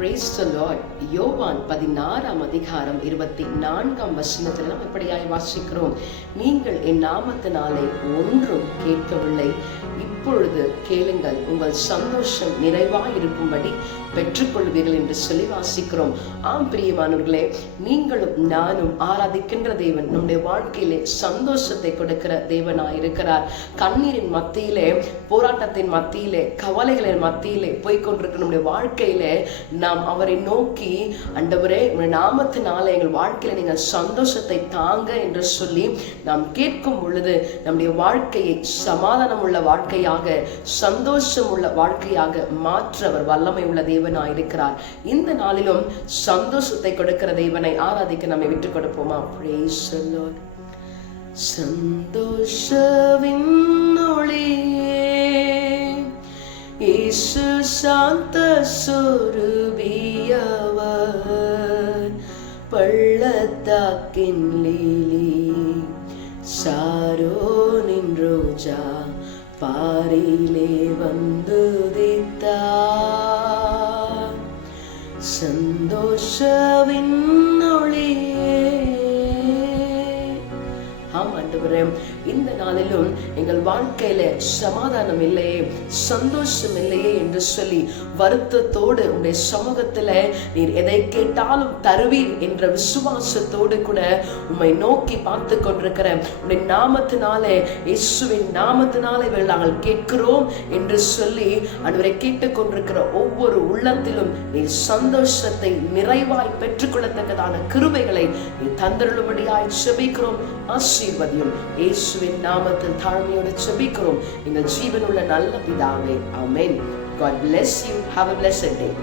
Praise the Lord. யோவான் 16 அதிகாரம் 24 வசனத்தில் நாம் எப்படியாய் வாசிக்கிறோம், நீங்கள் என் நாமத்தினாலே ஒன்றும் கேட்கவில்லை, இப்பொழுது கேளுங்கள், உங்கள் சந்தோஷம் நிறைவாய் இருக்கும்படி பெற்றுக்கொள்வீர்கள் என்று சொல்லி வாசிக்கிறோம். ஆம் பிரியமானவர்களே, நீங்களும் நானும் ஆராதிக்கின்ற தேவன் நம்முடைய வாழ்க்கையிலே சந்தோஷத்தை கொடுக்கிற தேவனாய் இருக்கிறார். கண்ணீரின் மத்தியிலே, போராட்டத்தின் மத்தியிலே, கவலைகளின் மத்தியிலே போய்கொண்டிருக்கிற நம்முடைய வாழ்க்கையிலே நாம் அவரை நோக்கி, ஆண்டவரே உங்களுடைய நாமத்தினால எங்கள் வாழ்க்கையில நீங்கள் சந்தோஷத்தை தாங்க என்று சொல்லி நாம் கேட்கும் பொழுது நம்முடைய வாழ்க்கையை சமாதானம் உள்ள வாழ்க்கையாக, சந்தோஷம் உள்ள வாழ்க்கையாக மாற்ற அவர் வல்லமை உள்ள தேவனாயிருக்கிறார். இந்த நாளிலும் சந்தோஷத்தை கொடுக்கிற தேவனை ஆராதிக்க நம்மை விட்டுக் கொடுப்போமா? Praise the Lord. சந்தோஷவின் ஒளியே இயேசு சாந்த சொரூபியவர், பள்ளத்தாக்கின் லீலி சாரோனின் ரோஜா பாரிலே வந்துதித்தார். சந்தோஷவின் ஒளியே. ஆம் ஆண்டவரே, இந்த நாளிலும் எங்கள் வாழ்க்கையில சமாதானம் இல்லையே, சந்தோஷம் இல்லையே என்று சொல்லி வருத்தத்தோடு உடைய சமூகத்துல நீர் எதை கேட்டாலும் தருவீர் என்ற விசுவாசத்தோடு கூட உம்மை நோக்கி பார்த்து கொண்டிருக்கிற உடைய நாமத்தினாலே, இயேசுவின் நாமத்தினாலே நாங்கள் கேட்கிறோம் என்று சொல்லி ஆண்டவரை கேட்டுக்கொண்டிருக்கிற ஒவ்வொரு உள்ளத்திலும் நீர் சந்தோஷத்தை நிறைவாய் பெற்றுக்கொள்ளத்தக்கதான கிருபைகளை நீர் தந்தருளும்படியாய் செபிக்கிறோம். ஆசீர்வதியும் இயேசுவின் நாமத்தில் தாழ்மையோடு செபிக்கிறோம் எங்கள் ஜீவனுள்ள நல்ல பிதாவே. ஆமென். God bless you. Have a blessed day.